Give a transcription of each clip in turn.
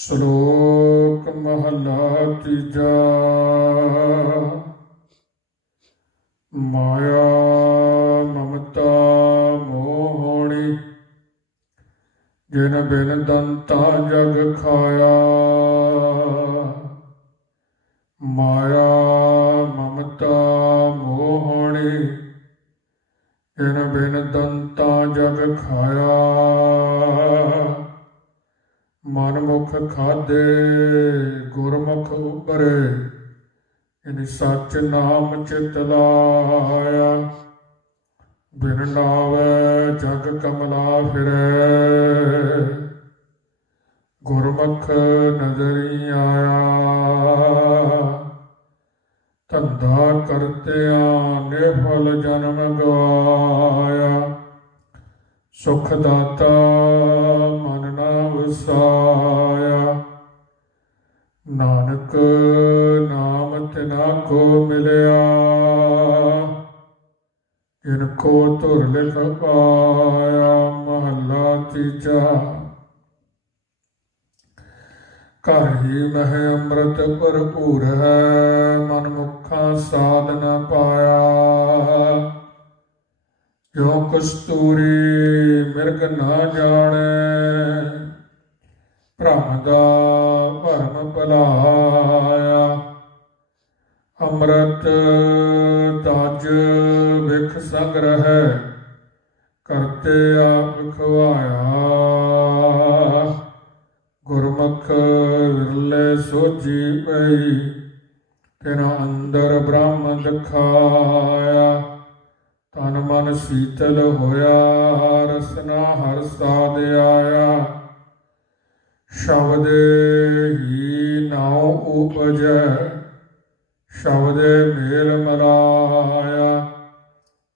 ਸ਼ਲੋਕ ਮਹਲਾ ਤੀਜਾ। ਮਾਇਆ ਮਮਤਾ ਮੋਹਣੀ, ਜਿਨ ਬਿਨ ਦੰਤਾ ਜਗ ਖਾਇਆ। ਮਾਇਆ ਮਮਤਾ ਮੋਹਣੀ, ਜਿਨ ਬਿਨ ਦੰਤਾ ਜਗ ਖਾਇਆ। ਮਨ ਮੁਖ ਖਾਦੇ ਗੁਰਮੁਖ ਉਪਰੇ, ਇਨ ਸੱਚ ਨਾਮ ਚਿਤ ਲਾਇਆ। ਬਿਨ ਨਾਵੇ ਜਗ ਕਮਲਾ ਫਿਰੇ। ਗੁਰਮੁਖ ਨਜ਼ਰੀ ਆਇਆ। ਧੰਦਾ ਕਰਤਿਆਂ ਨਿਫਲ ਜਨਮ ਗਵਾਇਆ। ਸੁਖ ਦਾਤਾ ਵਸਾਇਆ ਨਾਨਕ ਨਾਮ ਤਿਨਾ ਕੋ ਮਿਲਿਆ, ਜਿਨ ਕੋ ਧੁਰ ਲਿਖ ਪਾਇਆ, ਮਹੱਲਾ ਤੀਜਾ। ਘਰ ਹੀ ਮਹਿ ਅੰਮ੍ਰਿਤ ਭਰਪੂਰ ਹੈ, ਮਨ ਮੁਖਾਂ ਸਾਧ ਨ ਪਾਇਆ। ਜੋ ਕਸਤੂਰੀ ਮਿਰਗ ਨਾ ਜਾਣੈ ਭ੍ਰਮ ਦਾ ਭਰਮ ਭਲਾਇਆ। ਅੰਮ੍ਰਿਤ ਤਜ ਵਿਖ ਸੰਗ ਰਹੈ ਕਰਤੇ ਆਪ ਖਵਾਇਆ। ਗੁਰਮੁਖ ਵਿਰਲੇ ਸੋਜੀ ਪਈ ਤੇਰਾ ਅੰਦਰ ਬ੍ਰਹਮ ਦਿਖਾਇਆ। ਤਨ ਮਨ ਸੀਤਲ ਹੋਇਆ, ਰਸਨਾ ਹਰ ਸਾਧ ਆਇਆ। ਸ਼ਬਦ ਹੀ ਨਾਉ ਉਪਜੈ, ਸ਼ਬਦੇ ਮੇਲ ਮਲਾਇਆ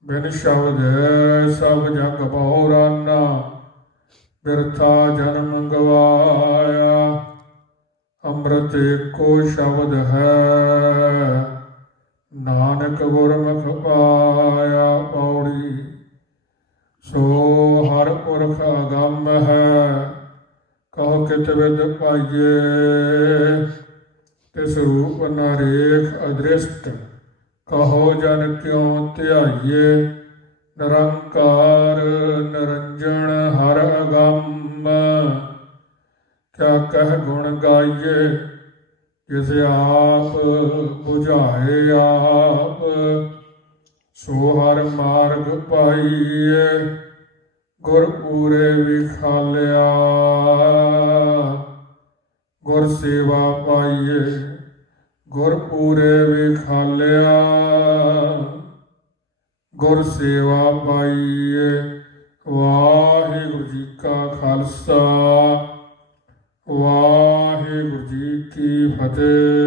ਬਿਨ ਸ਼ਬਦ ਸਭ ਜਗ ਬਉਰਾਨਾ ਬਿਰਥਾ ਜਨਮ ਗਵਾਇਆ ਅੰਮ੍ਰਿਤ ਏਕੋ ਸ਼ਬਦ ਹੈ, ਨਾਨਕ ਗੁਰਮੁਖ ਪਾਇਆ ਪੌੜੀ। ਸੋ ਹਰ ਪੁਰਖ ਅਗੰਮ ਹੈ ਕਹੋ ਵਿਦ ਪਾਈਏ ਤਿਸ ਰੂਪ ਨਰੇਖ ਅਦ੍ਰਿਸ਼ਟ। ਕਹੋ ਜਨ ਕਿਉ ਧਿਆਈਏ? ਨਿਰੰਕਾਰ ਨਿਰੰਜਨ ਹਰ ਅਗੰਮ। ਕਿਆ ਕਹਿ ਗੁਣ ਗਾਈਏ? ਜਿਸ ਆਪ 부ਝਾਏ ਆਪ, ਸੋ ਹਰ ਮਾਰਗ ਪਾਈਏ। ਗੁਰ ਪੂਰੇ ਵਿਖਾਲਿਆ। ਗੁਰ ਸੇਵਾ ਪਾਈਏ ਗੁਰ ਪੂਰੇ ਵਿਖਾਲਿਆ। ਗੁਰ ਸੇਵਾ ਪਾਈਏ, ਵਾਹਿਗੁਰੂ ਜੀ ਕਾ ਖਾਲਸਾ। ਵਾਹਿਗੁਰੂ ਜੀ ਕੀ ਫਤਿਹ।